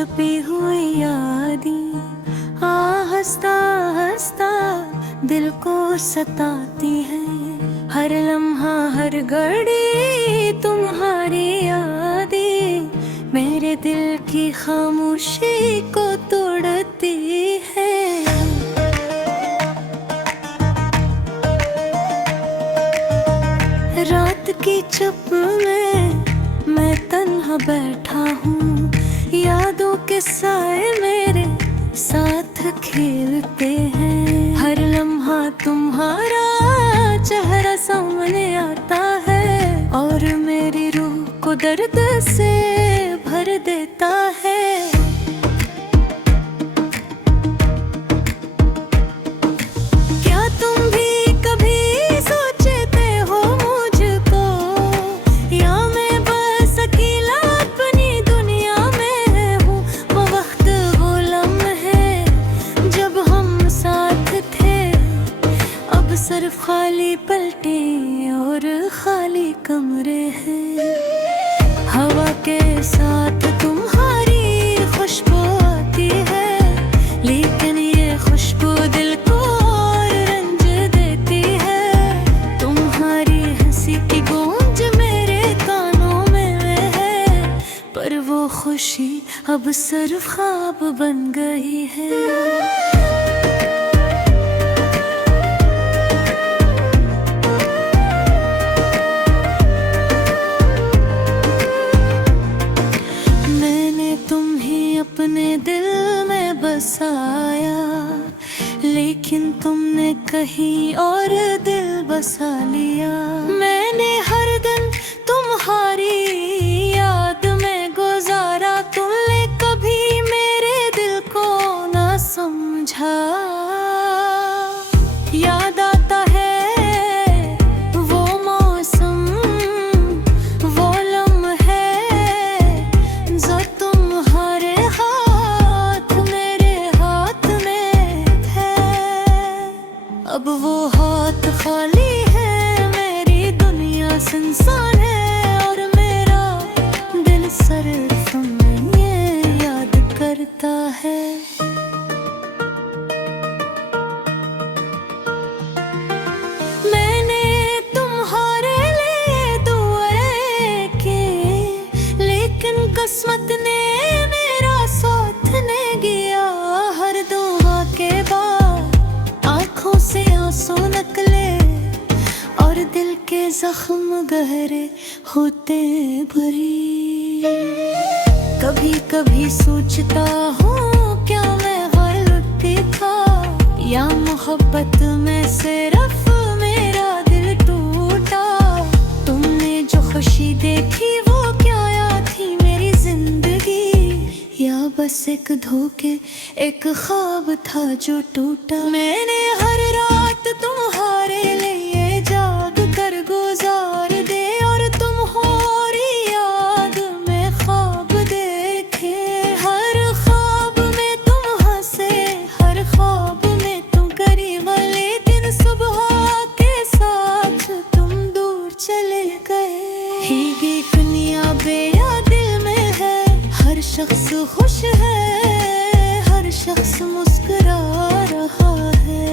छुपी हुई यादें हंसता हंसता दिल को सताती है। हर लम्हा हर घड़ी तुम्हारी यादें मेरे दिल की खामोशी को तोड़ती है। रात की चुप में मैं तन्हा बैठा हूँ, यादों के साए मेरे साथ खेलते हैं। हर लम्हा तुम्हारा चेहरा सामने आता है और मेरी रूह को दर्द से भर देता है। क्या तुम भी कभी सोचते हो मुझको, या मैं बस अकेला अपनी दुनिया में हूँ। वो वक्त वो लम्हे जब हम साथ थे, अब सिर्फ खाली पलटें और खाली कमरे हैं। हवा के साथ तुम्हारी खुशबू आती है, लेकिन ये खुशबू दिल को और रंज देती है। तुम्हारी हंसी की गूंज मेरे कानों में है, पर वो खुशी अब सिर्फ ख्वाब बन गई है। अपने दिल में बसाया, लेकिन तुमने कहीं और दिल बसा लिया। मैंने हर दिन तुम्हारी याद में गुजारा, तुमने कभी मेरे दिल को ना समझा। याद आता है वो मौसम, वो लम्हे जो तुम्हारे हाथ मेरे हाथ में थे। अब वो हाथ खाली है, मेरी दुनिया सुनसान है, और मेरा दिल सिर्फ तुम्हें याद करता है। मैंने तुम्हारे लिए दुआएं की, लेकिन किस्मत ने मेरा साथ नहीं दिया। हर दुआ के बाद आंखों से आंसू निकले, और दिल के जख्म गहरे होते भरी। कभी कभी सोचता हूँ क्या मैं गलती था, या मोहब्बत में सिर्फ मेरा दिल टूटा। तुमने जो खुशी देखी वो क्या थी मेरी जिंदगी, या बस एक धोखे एक ख्वाब था जो टूटा। मैंने हर रात तुम्हारे लिए जाग कर गुजार दे, और तुम्हारी याद में ख्वाब देखे। हर ख्वाब में तुम हंसे, हर ख्वाब में तुम करीब, लेकिन सुबह के साथ तुम दूर चले गए। भीगी दुनिया बेया दिल में है, हर शख्स खुश है, हर शख्स मुस्कुरा रहा है,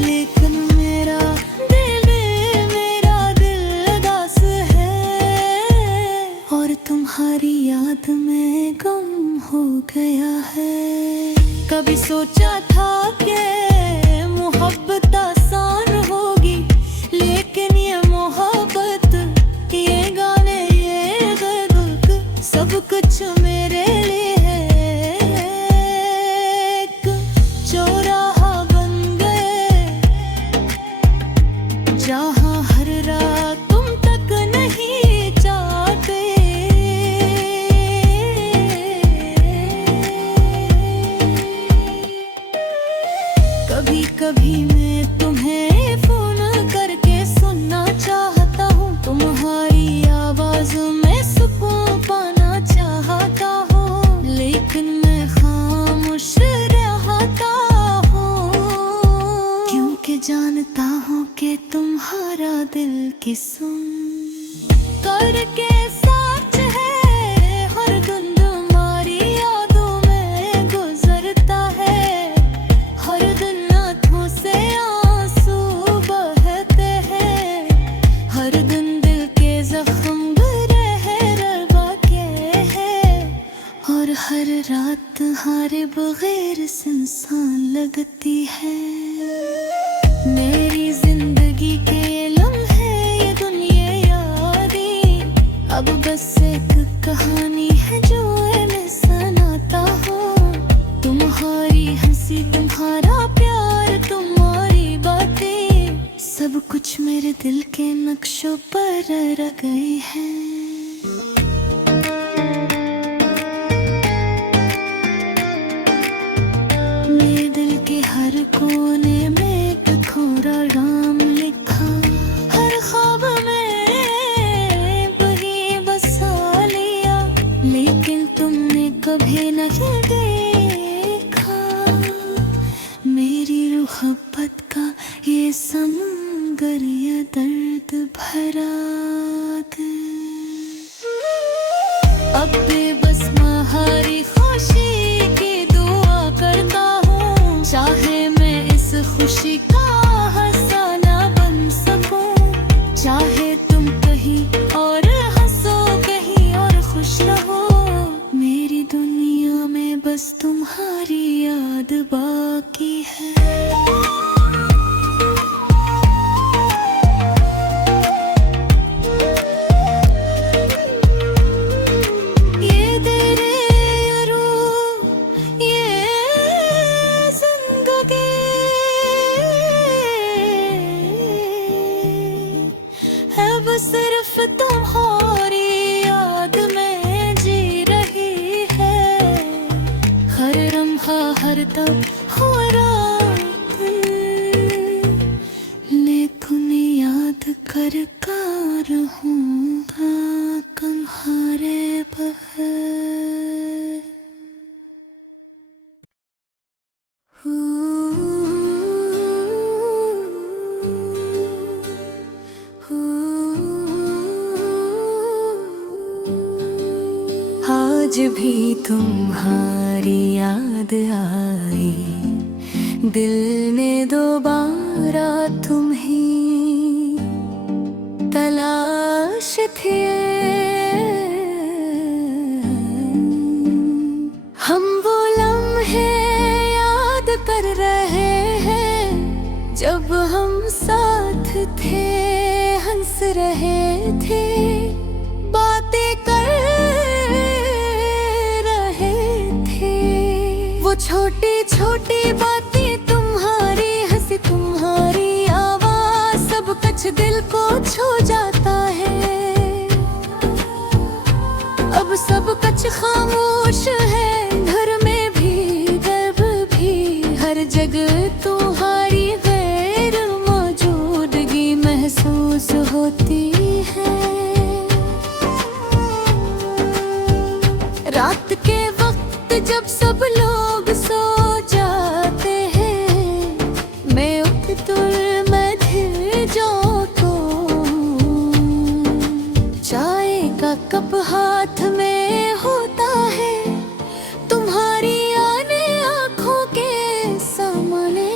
लेकिन मेरा दिल उदास है, और तुम्हारी याद में गम हो गया है। कभी सोचा था कि मोहब्बत आसान होगी, लेकिन ये मोहब्बत, ये गाने, ये दुख, सब कुछ मेरे लिए है एक चौराहा बन गए, जहाँ हर रात तुम तक नहीं जाते। कभी कभी मैं तुम्हें फोन करके सुनना चाहता हूँ, तुम्हारी आवाज में सुकून पाना चाहता हूँ, लेकिन मैं खामोश रहता हूँ, क्योंकि जानता हूँ कि तुम्हारा दिल की सुन करके साथ है हर धुंध मारी। और हर रात तुम्हारे बगैर सुनसान लगती है। मेरी जिंदगी के लम्हे ये दुनिया यादें अब बस एक कहानी है जो मैं सुनाता हूँ। तुम्हारी हंसी तुम्हारा प्यार तुम्हारी बातें सब कुछ मेरे दिल के नक्शों पर रह गए हैं। मेरे दिल के हर कोने में एक खोरा नाम लिखा, हर ख्वाब में वही बसा लिया, लेकिन तुमने कभी नहीं देखा मेरी मोहब्बत का ये समंदर, ये दर्द भरा दिल। अब बेबस तुम्हारी खुशी की दुआ करता हूँ, चाहे मैं इस खुशी का हंसाना बन सकूं, चाहे तुम कहीं और हंसो कहीं और खुश रहो, मेरी दुनिया में बस तुम्हारी याद बाकी है। अब सिर्फ तुम्हारी याद में जी रही है, हर लम्हा हर तब हो रात, लेकिन याद कर रहूँगा तुम्हारे बगैर। आज भी तुम्हारी याद आई, दिल ने दोबारा तुम्हें तलाश थी। हम वो लम्हे याद कर रहे हैं जब हम साथ थे, हंस रहे थे, बातें कर छोटी छोटी बातें, तुम्हारी हंसी तुम्हारी आवाज सब कुछ दिल को छू जाता है। अब सब कुछ खामोश है, घर में भी गर्भ भी, हर जगह तुम्हारी गैर मौजूदगी महसूस होती है। रात के वक्त जब सब लोग सो जाते हैं, मैं उठकर मध्य जाऊं तो चाय का कप हाथ में होता है, तुम्हारी आने आँखों के सामने,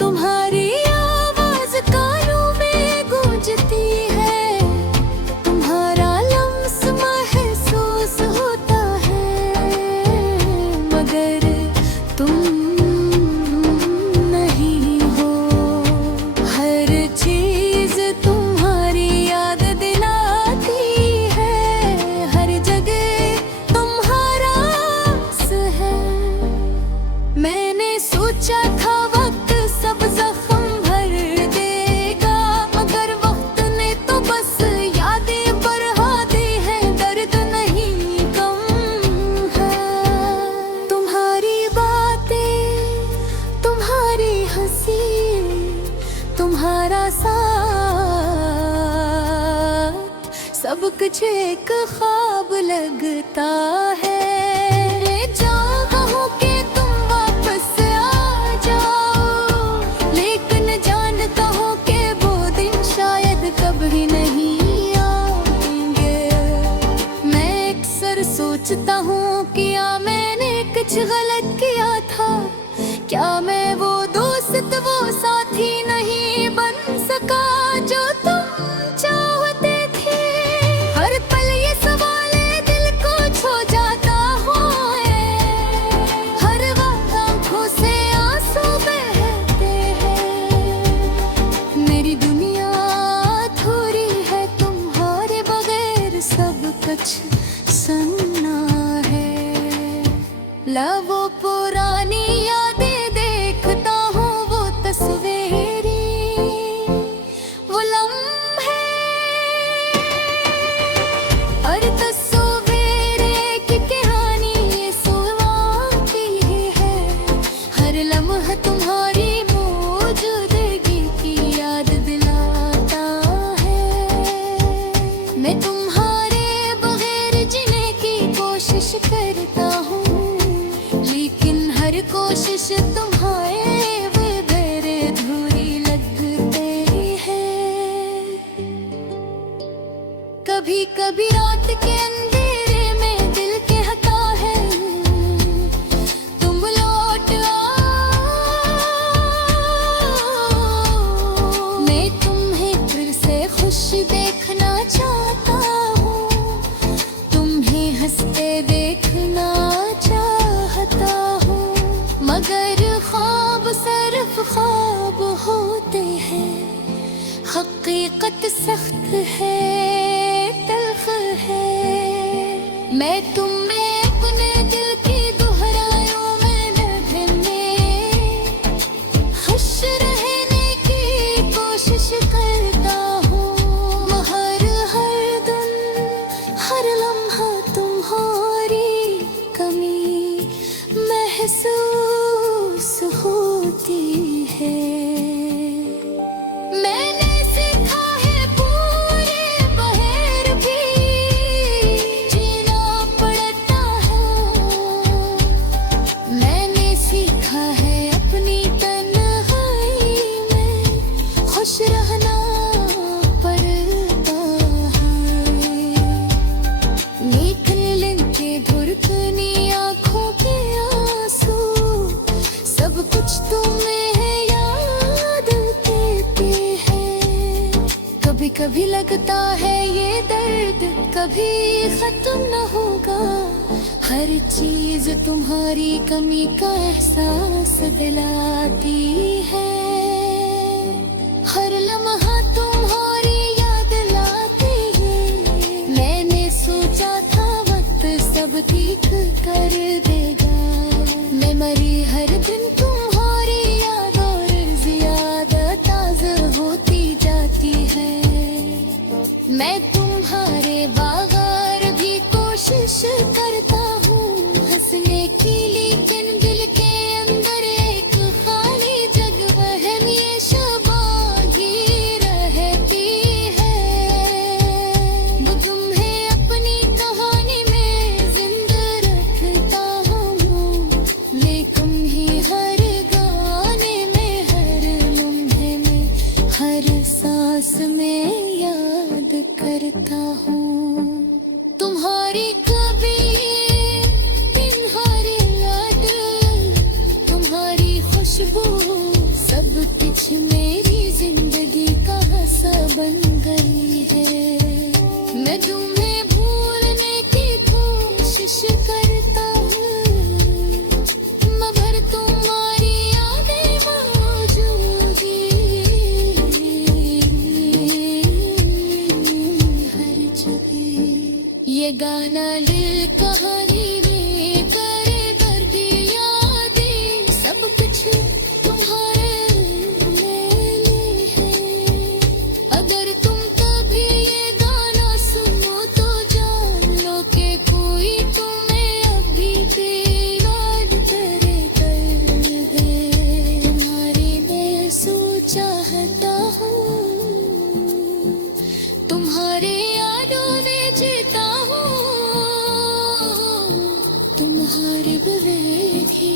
तुम्हारी आवाज कानों में गूंजती है, तुम्हारा लम्स महसूस होता है, मगर तुम नहीं हो। हर चीज तुम्हारी याद दिलाती है, हर जगह तुम्हारा रस है। मैंने सोचा था वक्त सब जख्म भर देगा, मगर वक्त ने तो बस यादें बढ़ा दी है, दर्द नहीं कम है। तुम्हारी बातें तुम्हारी हंसी तुम्हारा साथ सब कुछ एक ख्वाब लगता है। चाहूं कि तुम वापस आ जाओ, लेकिन जानता हूँ कि वो दिन शायद कभी नहीं आएंगे। मैं अक्सर सोचता हूँ क्या मैंने कुछ गलत किया था, क्या मैं वो दोस्त वो साथी नहीं बन सका जो तुम चाहते थे। हर पल ये सवाल दिल को छू जाता वो पुरानी यादें देखता हूँ, वो तस्वीरें, वो लम्हे और तस्वीरें की कहानी ये सुनाती है। हर लम्हा तुम्हारी मौजूदगी की याद दिलाता है। मैं तुम्हारे बगैर जीने की कोशिश करता हूँ, लेकिन हर कोशिश तुम्हारे बगैर अधूरी लगती है। कभी कभी रात के अंधेरे में दिल कहता है तुम लौट आओ। मैं तुम्हें फिर से खुश देखना चाहता हूँ, तुम्हें हंसते देखना चाहता हूँ। मगर ख्वाब सिर्फ ख्वाब होते हैं, हकीकत सख्त है, तल्ख है। मैं तुम्हें अपने दिल की दोहरायों में बहने, खुश रहने की कोशिश करता हूँ। हर दिन हर लम्हा तुम्हारी कमी महसूस होती है। मैंने सीखा है पूरे बहर भी जीना पड़ता है। मैंने सीखा है अपनी तन्हाई में खुश रहना पड़ता है। लेकिन के धुरकनी आँखों के आंसू सब कुछ तुम्हें याद देते हैं। कभी कभी लगता है ये दर्द कभी खत्म न होगा। हर चीज तुम्हारी कमी का एहसास दिलाती है। हर लम्हा तुम्हारी याद लाती है। मैंने सोचा था वक्त सब ठीक कर देगा। मेमोरी हर दिन तुम्हारी याद और ज्यादा ताज़ा होती जाती है। मैं तुम्हारे बगैर भी कोशिश करता हूँ हंसने की, लेकिन दिल के अंदर एक खाली जगह वहम ये शबागी रहती है। वो तुम्हें अपनी कहानी में जिंदा रखता हूँ, लेकिन ही हर गाने में, हर लम्हे में, हर सांस में याद करता हूँ। तुम्हारी कभी तुम्हारी याद, तुम्हारी खुशबू सब कुछ मेरी जिंदगी का हिस्सा बन गई है। मैं तुम्हें भूलने की कोशिश करता हूँ, मगर तुम्हारी यादें मौजूद हर जगह। ये गाना दिल कहानी में करे दर्द यादें सब कुछ तुम्हारे लिए है। अगर तुम कभी ये गाना सुनो तो जान लो कि कोई तुम्हें अभी भी याद करे कर है। तुम्हारी मैं सोचा चाहता हूँ, तुम्हारे यादों में जीता हूँ। तुम्हारे बगैर ही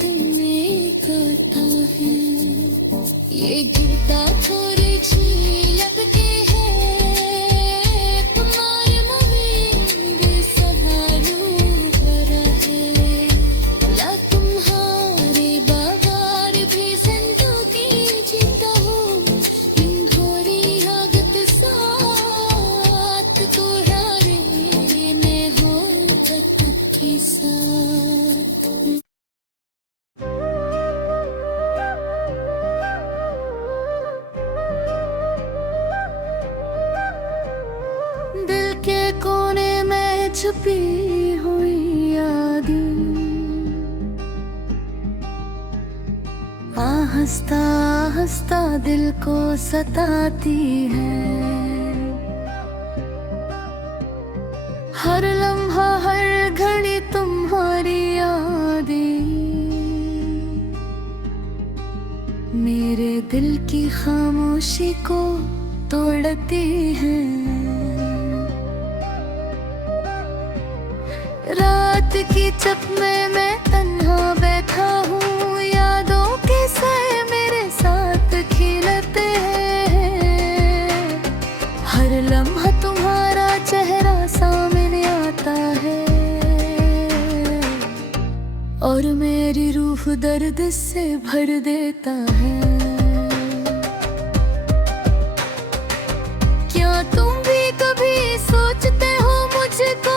तुम्हें कहता है। ये गिरता थोड़े लगते हैं, तुम्हारे मुझे सहारू भरा है। या तुम्हारे बगैर भी जिंदगी जीता हूँ। इन थोड़ी लागत साथ तुम्हारे में हो तक के साथ। दिल के कोने में छुपी हुई यादें हंसता हंसता दिल को सताती है। हर लम्हा हर घड़ी तुम्हारी यादें मेरे दिल की खामोशी को तोड़ती हैं। रात की चप में मैं तन्हा बैठा हूँ, यादों के साए मेरे साथ खिलते हैं। हर लम्हा तुम्हारा चेहरा सामने आता है और मेरी रूह दर्द से भर देता है। क्या तुम भी कभी सोचते हो मुझको,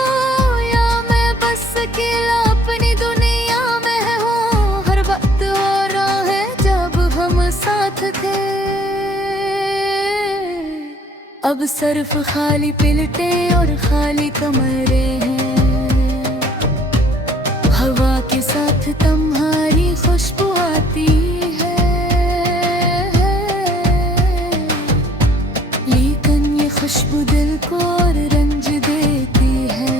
या मैं बस अकेला अपनी दुनिया में हूँ। हर वक्त हो रहा है जब हम साथ थे, अब सिर्फ खाली पिलटे और खाली कमरे हैं। हवा के साथ तुम्हारी खुशबू आती है, लेकिन ये खुशबू दिल को और रंज देती है।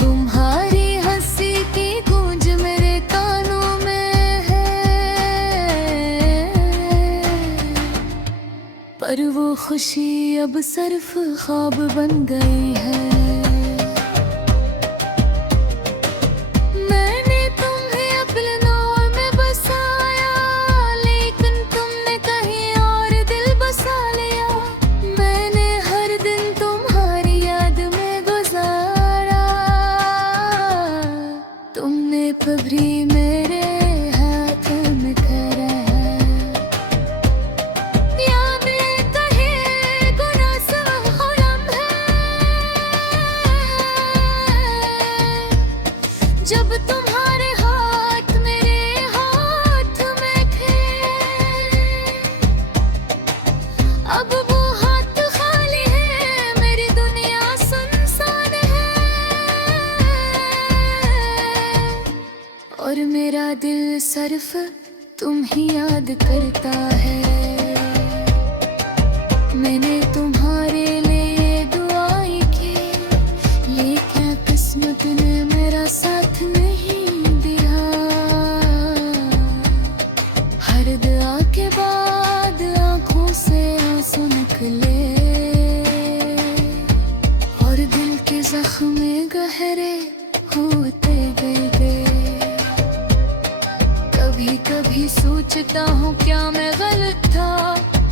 तुम्हारी हंसी की गूंज मेरे कानों में है, पर वो खुशी अब सिर्फ ख्वाब बन गई है। कभी मेरे हाथ में खरा है, यादें कहे गुनाह सा खुलम है। जब तुम्हारे हाथ मेरे हाथ में थे, अब वो हाथ खाली है, मेरी दुनिया सुनसान है और मेरा दिल सिर्फ तुम ही याद करता है। मैंने तुम्हारे लिए दुआएं की, लेकिन किस्मत ने मेरा साथ नहीं दिया। हर दुआ के बाद आंखों से आंसू निकले और दिल के जख्म गहरे होते गए। कभी कभी सोचता हूँ क्या मैं गलत था,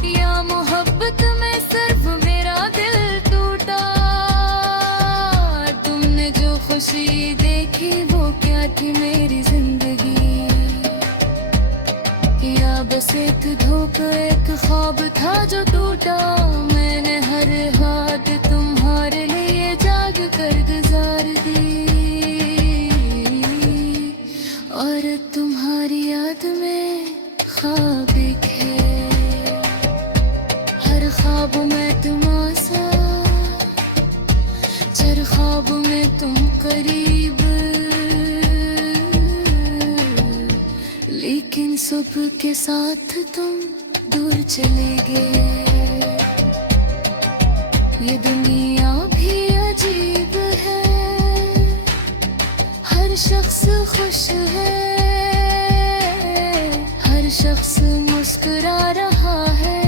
या मोहब्बत में सिर्फ मेरा दिल टूटा। तुमने जो खुशी देखी वो क्या थी मेरी जिंदगी, या बस एक धोखा एक ख्वाब था जो टूटा। मैंने हर रात तुम्हारे लिए जाग कर गुजार दी और तुम्हारी याद में ख्वाब खे। हर ख्वाब में तुम आसा, हर ख्वाब में तुम करीब, लेकिन सुबह के साथ तुम दूर चले गए। ये दुनिया भी अजीब है, हर शख्स खुश है, हर शख्स मुस्कुरा रहा है,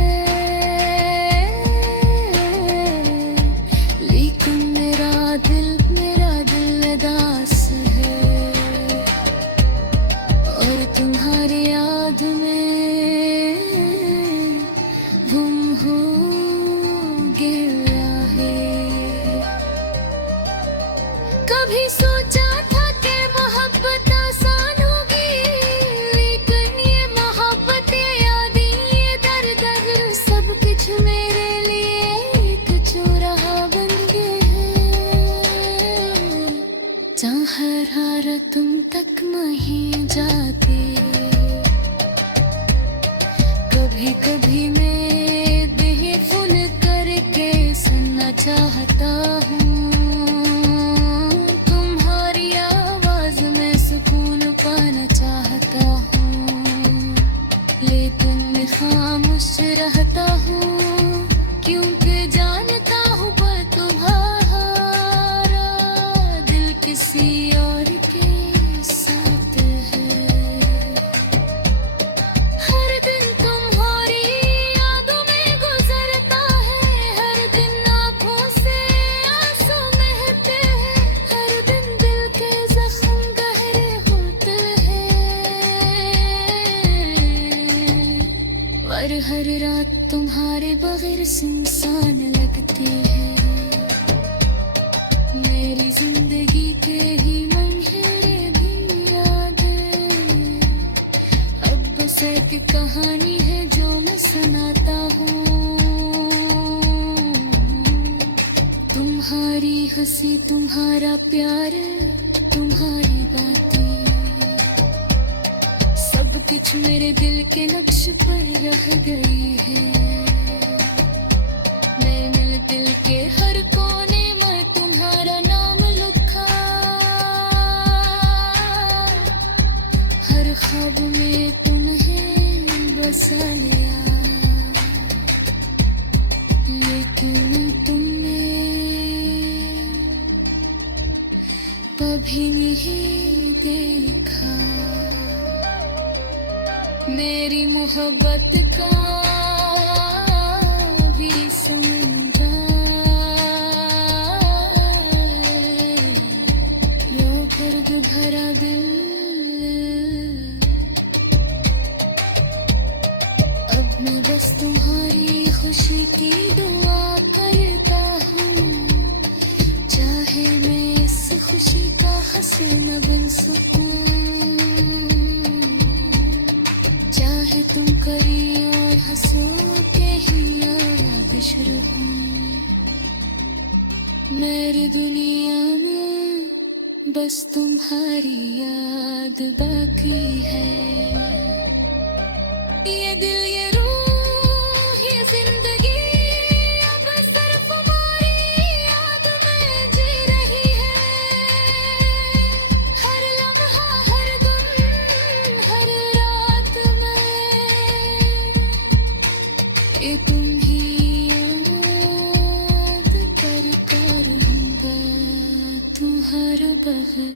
लेकिन मेरा दिल उदास है और तुम्हारी याद में गुम हो गया है। कभी सोचा था कि मोहब्बत आसान होगी, लेकिन ये मोहब्बत, ये यादें, ये दर्द सब कुछ मेरे लिए एक चौराहा बन गए हैं, जहाँ हर तुम तक नहीं जाती। कभी कभी मैं बेफुल करके सुनना चाहता हूँ, तुम्हारी आवाज में सुकून पाना फिर सुनसान लगते हैं। मेरी जिंदगी के ही मंजरे भी याद अब बस एक कहानी है जो मैं सुनाता हूँ। तुम्हारी हंसी, तुम्हारा प्यार, तुम्हारी बातें, सब कुछ मेरे दिल के नक्श पर रह गई है। मैंने दिल के हर कोने में तुम्हारा नाम लिखा, हर ख्वाब में तुम्हें बसा लिया। लेकिन तुमने कभी नहीं देखा मेरी मोहब्बत का भी समझा। रो दर्द भरा दिल अब मैं बस तुम्हारी खुशी की दुआ करता हूँ। चाहे मैं इस खुशी का हंस न बन सकूं, चाहे तुम करी और हंसो के ही याद शुरू हूँ। मेरी दुनिया में बस तुम्हारी याद बाकी है। ये दिल, ये रूह, ये जिंदगी अब सिर्फ तुम्हारी याद में जी रही है। हर लम्हा, हर दिन, हर रात में ये तुम्ही याद करता रहूंगा। तुम्हारा बहर